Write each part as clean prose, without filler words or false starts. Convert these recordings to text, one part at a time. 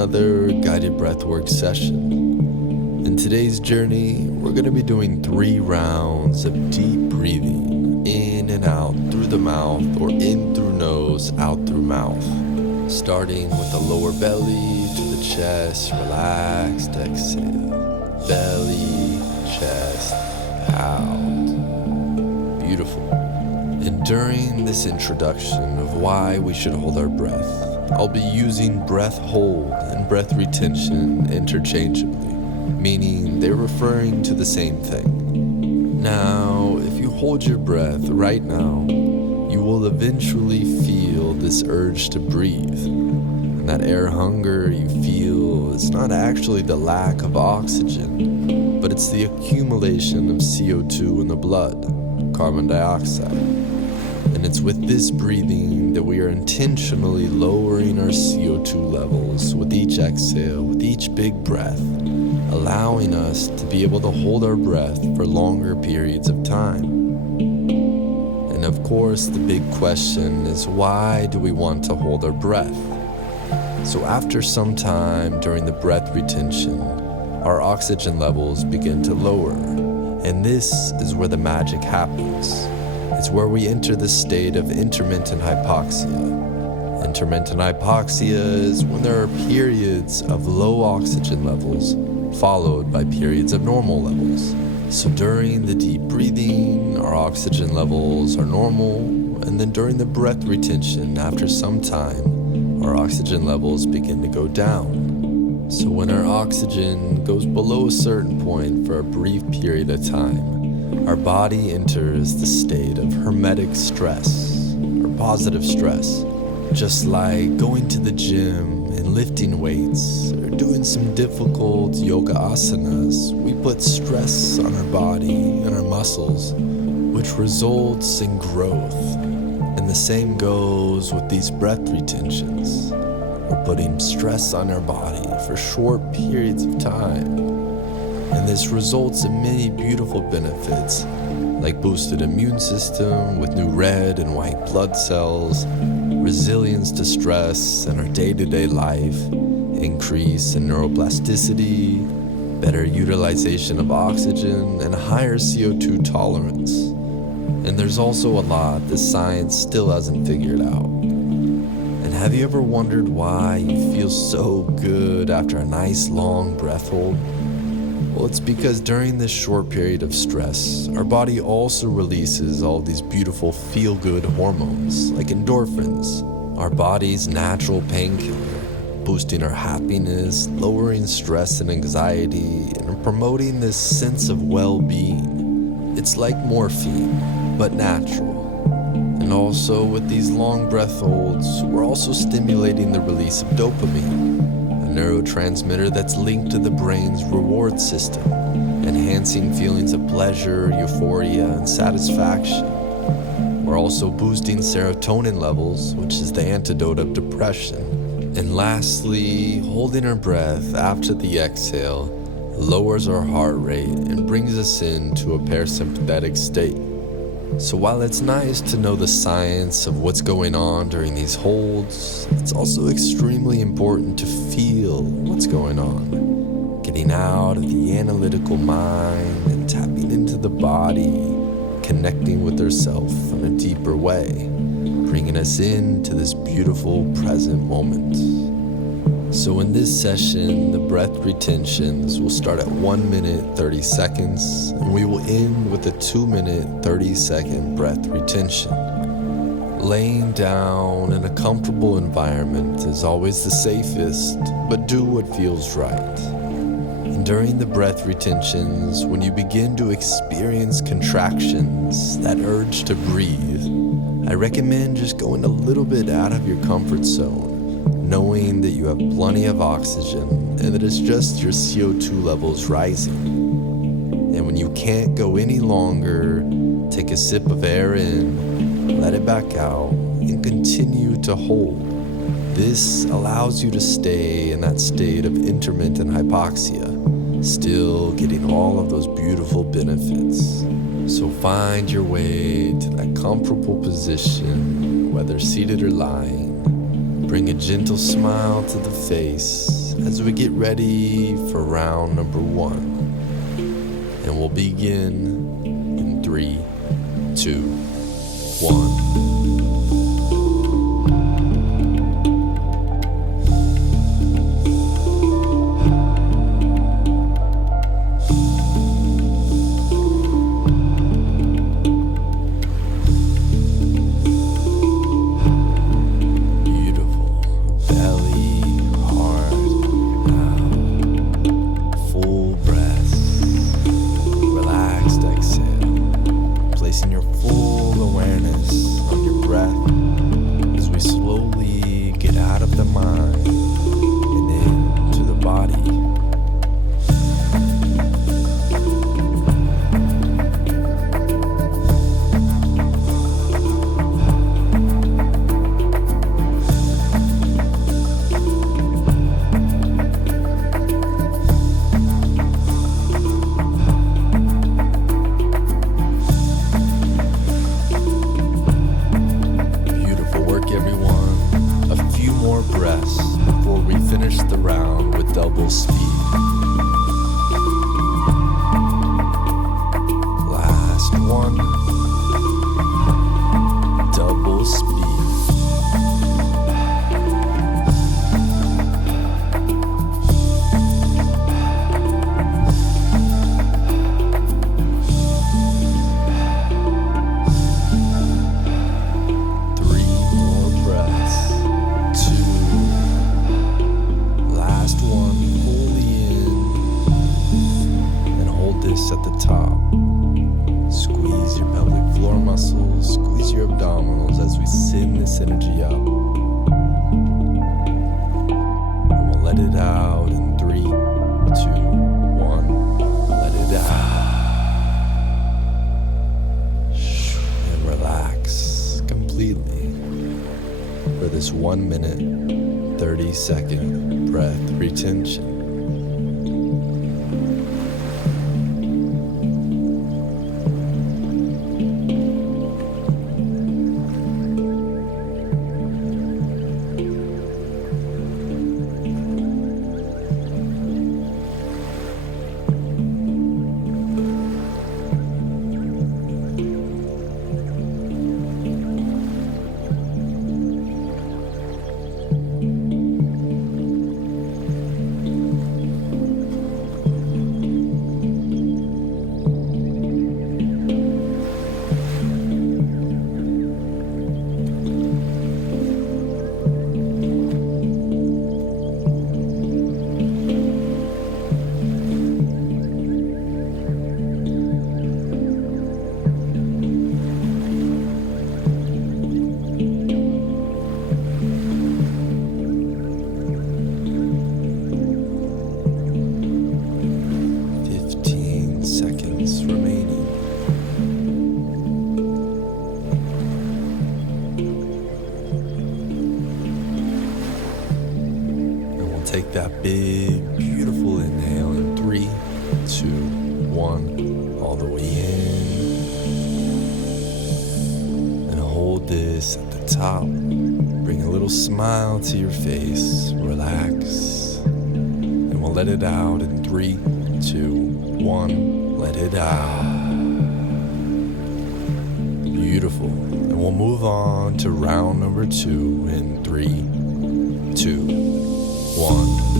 another guided breathwork session. In today's journey, we're going to be doing 3 rounds of deep breathing in and out through the mouth, or in through nose, out through mouth. Starting with the lower belly to the chest, relaxed exhale. Belly, chest, out. Beautiful. And during this introduction of why we should hold our breath, I'll be using breath hold and breath retention interchangeably, meaning they're referring to the same thing. Now, if you hold your breath right now, you will eventually feel this urge to breathe. And that air hunger you feel is not actually the lack of oxygen, but it's the accumulation of CO2 in the blood, carbon dioxide. And it's with this breathing that we are intentionally lowering our CO2 levels with each exhale, with each big breath, allowing us to be able to hold our breath for longer periods of time. And of course, the big question is, why do we want to hold our breath? So after some time during the breath retention, our oxygen levels begin to lower. And this is where the magic happens. It's where we enter the state of intermittent hypoxia. Intermittent hypoxia is when there are periods of low oxygen levels followed by periods of normal levels. So during the deep breathing, our oxygen levels are normal, and then during the breath retention, after some time, our oxygen levels begin to go down. So when our oxygen goes below a certain point for a brief period of time, our body enters the state of hermetic stress, or positive stress, just like going to the gym and lifting weights, or doing some difficult yoga asanas. We put stress on our body and our muscles, which results in growth. And the same goes with these breath retentions. We're putting stress on our body for short periods of time. And this results in many beautiful benefits, like boosted immune system with new red and white blood cells, resilience to stress in our day-to-day life, increase in neuroplasticity, better utilization of oxygen, and higher CO2 tolerance. And there's also a lot that science still hasn't figured out. And have you ever wondered why you feel so good after a nice long breath hold? Well, it's because during this short period of stress, our body also releases all these beautiful feel-good hormones, like endorphins, our body's natural painkiller, boosting our happiness, lowering stress and anxiety, and promoting this sense of well-being. It's like morphine, but natural. And also, with these long breath holds, we're also stimulating the release of dopamine, neurotransmitter that's linked to the brain's reward system, enhancing feelings of pleasure, euphoria, and satisfaction. We're also boosting serotonin levels, which is the antidote of depression. And lastly, holding our breath after the exhale lowers our heart rate and brings us into a parasympathetic state. So while it's nice to know the science of what's going on during these holds, it's also extremely important to feel what's going on. Getting out of the analytical mind and tapping into the body, connecting with ourselves in a deeper way, bringing us into this beautiful present moment. So in this session, the breath retentions will start at 1 minute 30 seconds, and we will end with a 2 minute 30-second breath retention. Laying down in a comfortable environment is always the safest, but do what feels right. And during the breath retentions, when you begin to experience contractions, that urge to breathe, I recommend just going a little bit out of your comfort zone, knowing that you have plenty of oxygen and that it's just your CO2 levels rising. And when you can't go any longer, take a sip of air in, let it back out, and continue to hold. This allows you to stay in that state of intermittent hypoxia, still getting all of those beautiful benefits. So find your way to that comfortable position, whether seated or lying. Bring a gentle smile to the face as we get ready for round number 1. And we'll begin in 3, 2, 1. At the top, squeeze your pelvic floor muscles, squeeze your abdominals as we send this energy up, and we'll let it out in 3, 2, 1. Let it out and relax completely for this 1 minute 30-second breath retention. Take that big, beautiful inhale in 3, 2, 1, all the way in. And hold this at the top. Bring a little smile to your face. Relax. And we'll let it out in 3, 2, 1. Let it out. Beautiful. And we'll move on to round number 2 in 3, 2, 1.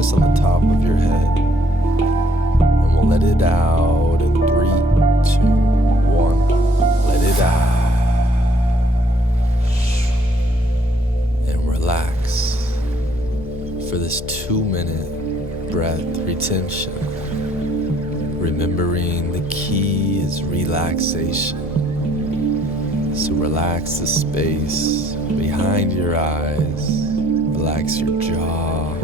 awareness on the top of your head. And we'll let it out in 3, 2, 1. Let it out. And relax for this 2-minute breath retention. Remembering the key is relaxation. So relax the space behind your eyes. Relax your jaw,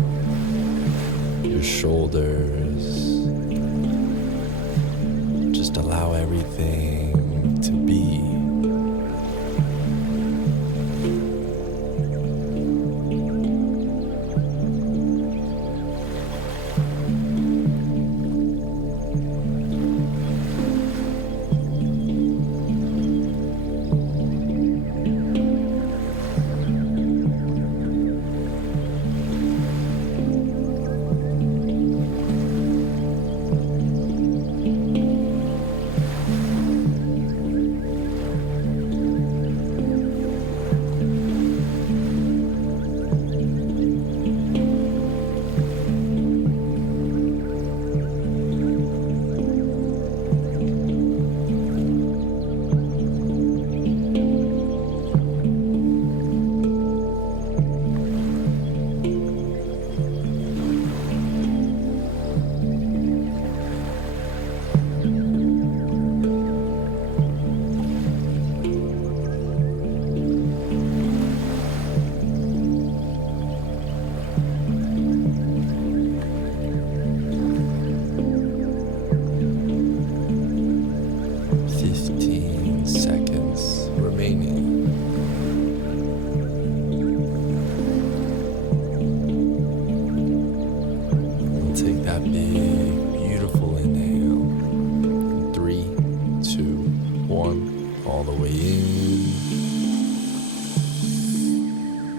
your shoulders. Just allow everything to be.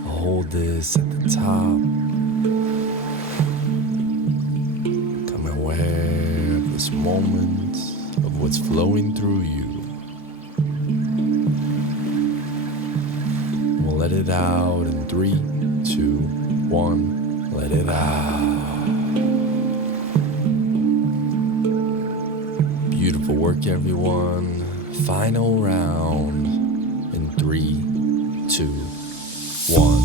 Hold this at the top. Become aware of this moment, of what's flowing through you. We'll let it out in 3, 2, 1. Let it out. Beautiful work, everyone. Final round in 3, 2, 1.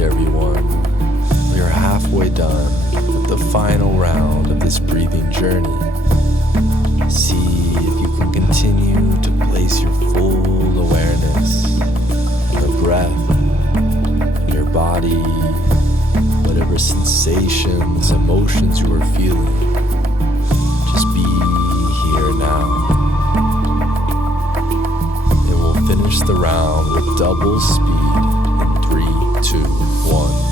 Everyone, we are halfway done with the final round of this breathing journey. See if you can continue to place your full awareness on the breath in your body, whatever sensations, emotions you are feeling. Just be here now. And we'll finish the round with double speed in 3, 2, 1.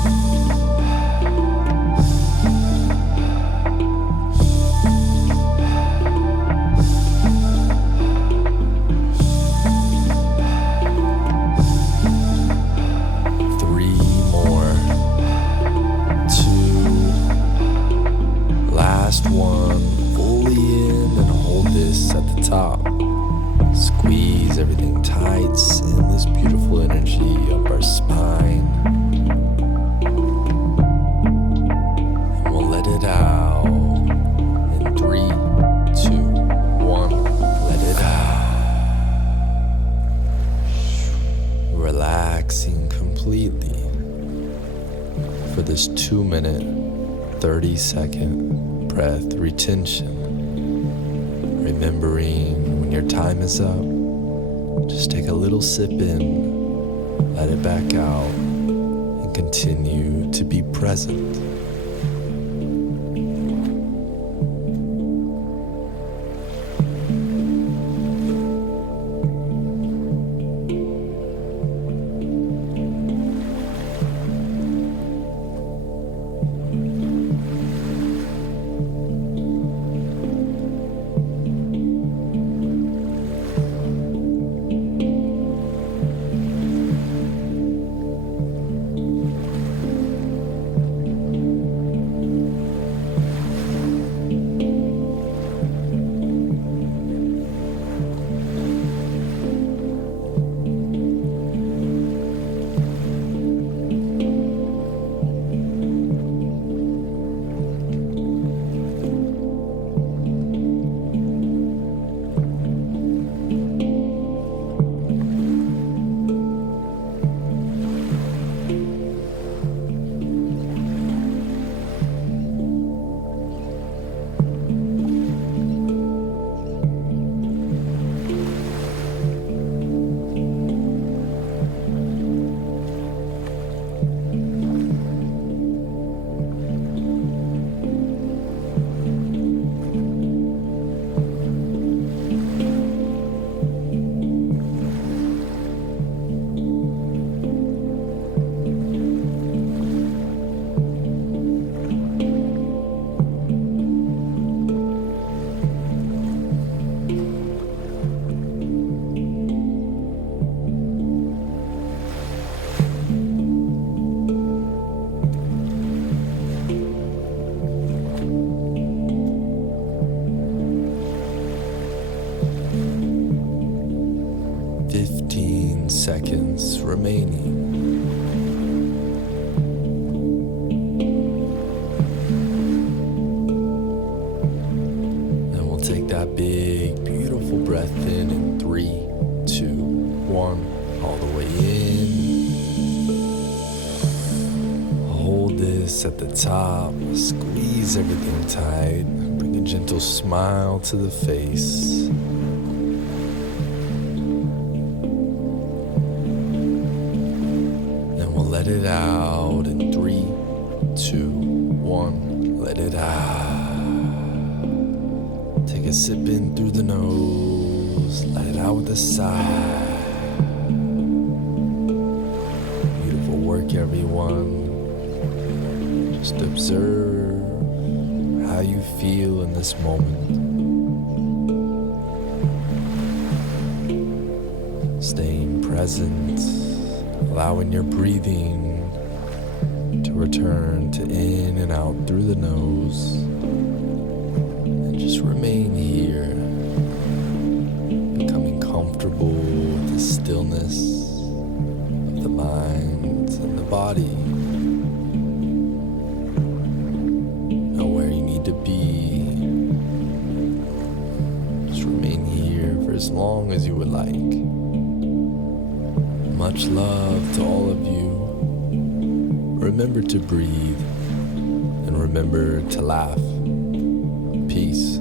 One, fully in, and hold this at the top. Squeeze everything tight, send this beautiful energy completely for this 2-minute, 30-second breath retention. Remembering when your time is up, just take a little sip in, let it back out, and continue to be present. Seconds remaining. And we'll take that big, beautiful breath in 3, 2, 1, all the way in. Hold this at the top, squeeze everything tight, bring a gentle smile to the face. Let it out in 3, 2, 1. Let it out. Take a sip in through the nose. Let it out with a sigh. Beautiful work, everyone. Just observe how you feel in this moment. Staying present. Allowing your breathing to return to in and out through the nose. And just remain here, becoming comfortable with the stillness of the mind and the body. Know where you need to be. Just remain here for as long as you would like. Much love to all of you. Remember to breathe and remember to laugh. Peace.